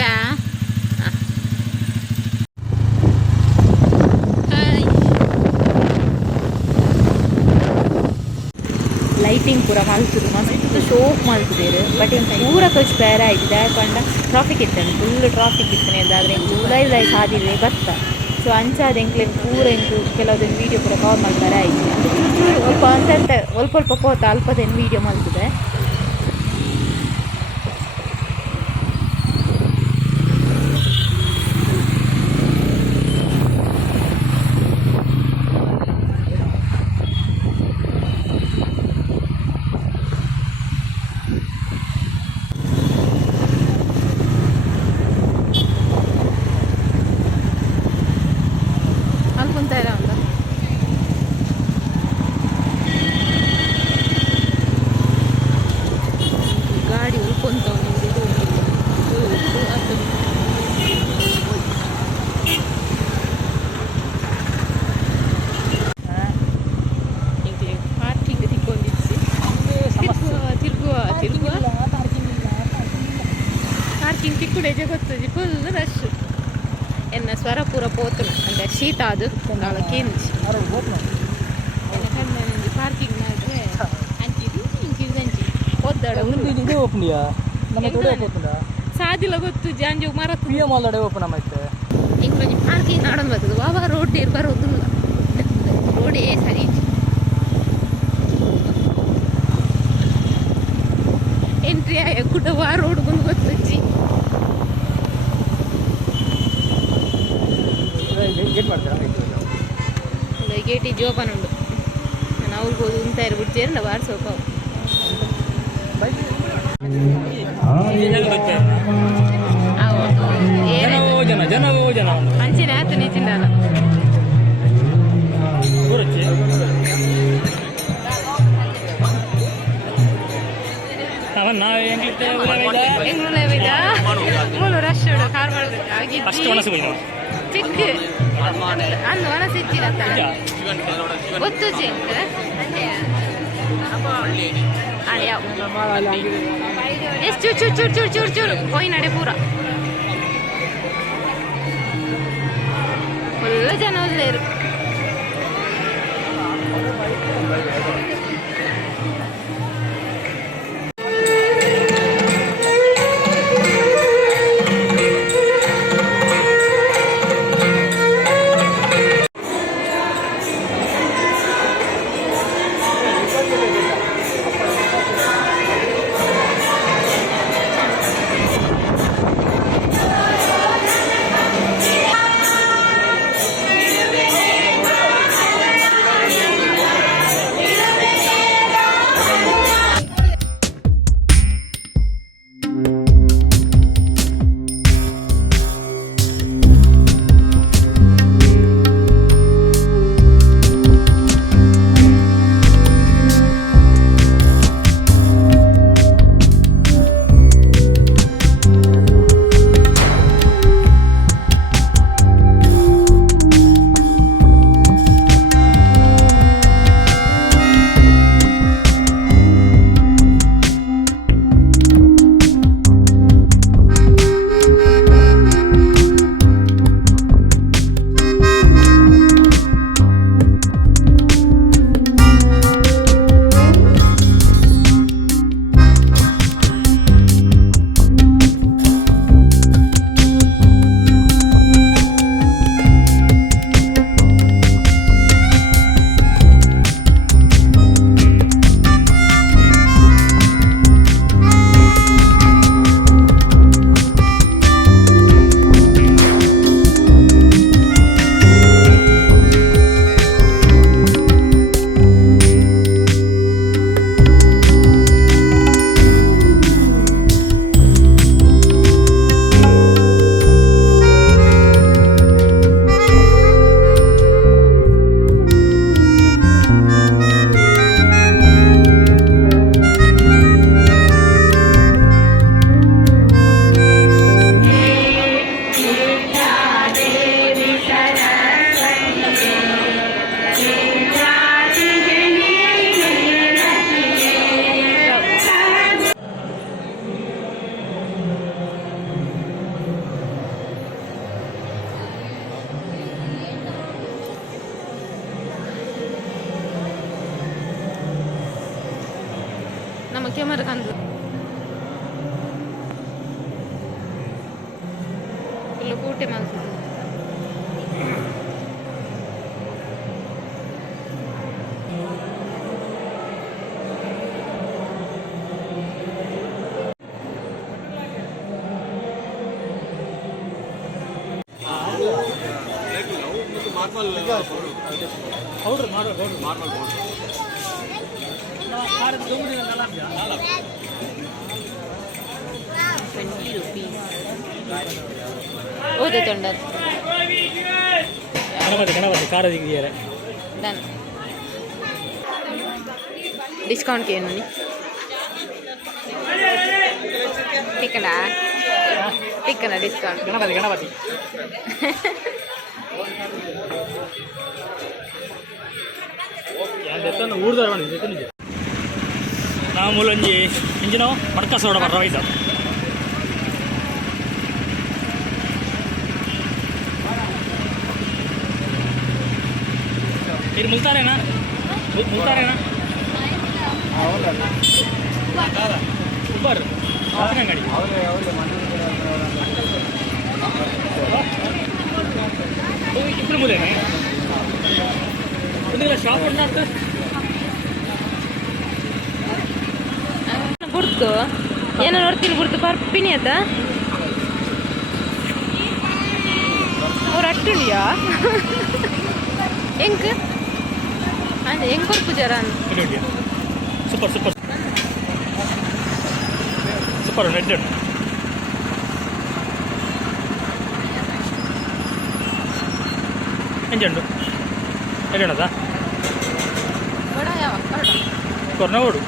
Tata. Lighting ಪೂರ ಮಲ್ತುದು ಮಸ್ತ್ ಶೋಕ್ ಮಲ್ತುದೇರು but ಏನು ಪೂರ ತೊಚ್ಚು ಬೇರೆ ಆಯ್ತು ಯಾಕಂಡ ಟ್ರಾಫಿಕ್ ಇತ್ತಾನೆ ಫುಲ್ ಟ್ರಾಫಿಕ್ ಇತ್ತಾನೆ ಅದಾದರೆ ಲೈವ್ ಲೈವ್ ಸಾದಿವೆ ಬತ್ತ ಸೊ ಅಂಚಾದ ಎಂಕ್ಲೆ ಪೂರ ಇಂಕು ಕೆಲವುದನ್ನು ವೀಡಿಯೋ ಪೂರ ಕವರ್ ಮಾಡ್ತಾರೆ ಆಯ್ತು ಸ್ವಲ್ಪ ಅಂತ ಅಲ್ಪ ಪೋತ ಅಲ್ಪದೇನು ವೀಡಿಯೋ ಮಲ್ತದೆ. ಗೊತ್ತುಜಿ ಫುಲ್ ರಶ್ ಎನ್ನ ಸ್ವರ ಪೂರ ಪೋತುನು ಅಂದ್ರೆ ಶೀತ ಅದು ಕೇಂದ್ರ ಪಾರ್ಕಿಂಗ್ ಮಾಡಿದ್ರೆ ಅಂಚಿದು ಇಂಚಿದಂಚಿ ಒದ್ದಾಡ ಸಾದಿಲ್ಲ ಗೊತ್ತುಜಿ ಅಂಜು ಮರ ಇಂಕೊಂಚ ಪಾರ್ಕಿಂಗ್ ನಾಡೋದು ಬರ್ತದೆ ವಾವ ರೋಡ್ ನೀರು ಬರೋದಿಲ್ಲ ರೋಡೇ ಸರಿ ಎಂಟ್ರಿ ಆಯ ಕುಟವ ರೋಡ್ ಬಂದು ಗೊತ್ತುಜ್ಜಿ ಗೇಟಿಗೆ ಓಪನ್ ಉಂಟು ನಾವು ಹೋಗಿ ಉಂಟ ಇರ್ಬಿಟ್ಟು ಸೇರಿ ನಾವು ಆಡ್ಸೋಕ ಅಂಚಿನ ಆಯ್ತು ನೀಚಿಂಡಲ್ಲ ಮೂಲು ರಶ್ ಕಾರ್ ಮಾಡ್ಬೇಕು ಚಿಕ್ಕ ಅಂದು ಒಣಸಿ ಇಚ್ಚಿರತ್ತ ಗೊತ್ತು ಎಷ್ಟು ಚೂರು ಚೂರು ಚೂರು ಚೂರು ಚೂರು ಹೋಯ್ ನಡೆ ಪೂರ ಫುಲ್ ಜನ ಒಳ್ಳೆಯರು. ನಮ್ಮ ಕ್ಯಾಮರಾ ಕಂದು ಫುಲ್ಲು ಕೂಟೆ ಮಾಡ್ತದೆ. ಓದೆ ತೊಂಡರ್ ಗಣಪತಿ ಕಾರ ಡನ್. ಡಿಸ್ಕೌಂಟ್ ಏನು ಟಿಕ್ಕನ ಡಿಸ್ಕೌಂಟ್ ಗಣಪತಿ ನಾವು ಮೂಲಂಜಿ ಇಂಜಿನೋ ಮಡ್ಕ ಸೋಡ ರವೈಸ ಇದು ಮುಲ್ತಾರೇನಾ ಸೂಪರ್ ಗಾಡಿ ఇప్పుడు ములేనా ఎందుకు షాప్ ఉన్నట్టు ಗುರ್ತು ಏನೋ ನೋಡ್ತೀನಿ ಗುರ್ತು ಪರ್ಪಿನಿ ಅದ ಅವ್ರು ಅಟ್ಟುಳಿಯಾ ಹೆಂಗ್ ಅಂದ್ರೆ ಹೆಂಗ್ ಕೊರ್ಪು ಜರ ಸೂಪರ್ ಸೂಪರ್ ಸೂಪರ್ ನೆಟ್ ಎಂಜಂಡು ಎಡಣದ ಕೊರ್ನಗೋಡು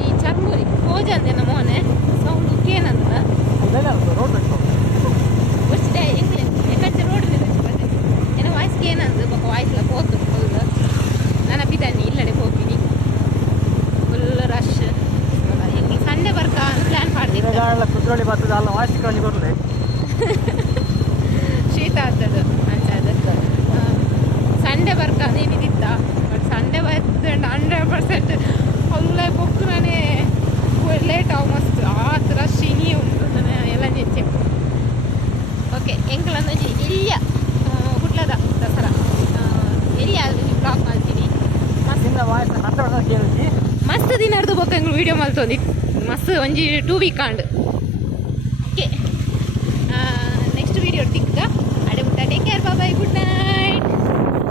ಈ ಚರ್ಮುರಿ ಹೋಜಂದೆ ನಮ್ಮ ಮನೆ ಸೌಂಡ್ ಏನಂದ್ರ ಯಾಕಂದ್ರೆ ರೋಡ್ ಏನ ವಾಯ್ಸ್ಗೆ ಏನಂದು ಪಾಪ ವಾಯ್ಸ್ಲ ಹೋಗ್ತು ಹೌದು ನಾನು ಬಿದ್ದಾನೆ ಇಲ್ಲಡೆ ಹೋಗ್ತೀನಿ ಫುಲ್ ರಶ್ ಈಗ ಸಂಡೆ ಬರ್ಕ ಪ್ಲ್ಯಾನ್ ಮಾಡಿದ್ದೆ ಕುದ್ರೋಳಿ ಬರ್ತದೆ ಅಲ್ಲ ವಾಯ್ಸ್ ಕಣ್ಣಿ ಬರಲಿ ಶೀತ ಆಗ್ತದೆ ಅಂತ ಸಂಡೆ ಬರ್ಕ ಏನಿದ್ದ ಬಟ್ ಸಂಡೆ ಬರ್ತದೆ 100% ಒಳ್ಳೆ ಬುಕ್ ನಾನೇ ಲೇಟ್ ಆಗ ಮಸ್ತ್ ಆತ ರಶ್ ಇನಿ ಉಂಟು ಎಲ್ಲ ನೆಚ್ಚೆ ಓಕೆ ಎಂಕ್ಲಂದು ಇಲ್ಲಿಯ ಹುಟ್ಲದ ದಸರಾ ಎಲ್ಲಿ ಬ್ಲಾಗ್ ಮಾಡ್ತೀನಿ ಮಸ್ತ್ ದಿನ ಅರ್ದು ಬೊಕ್ಕ ಎಂಗ್ಳು ವೀಡಿಯೋ ಮಲ್ತೊಂದಿ ಮಸ್ತ್ ಒಂಜಿ 2 ವೀಕ್ ಆಂಡ್ ಓಕೆ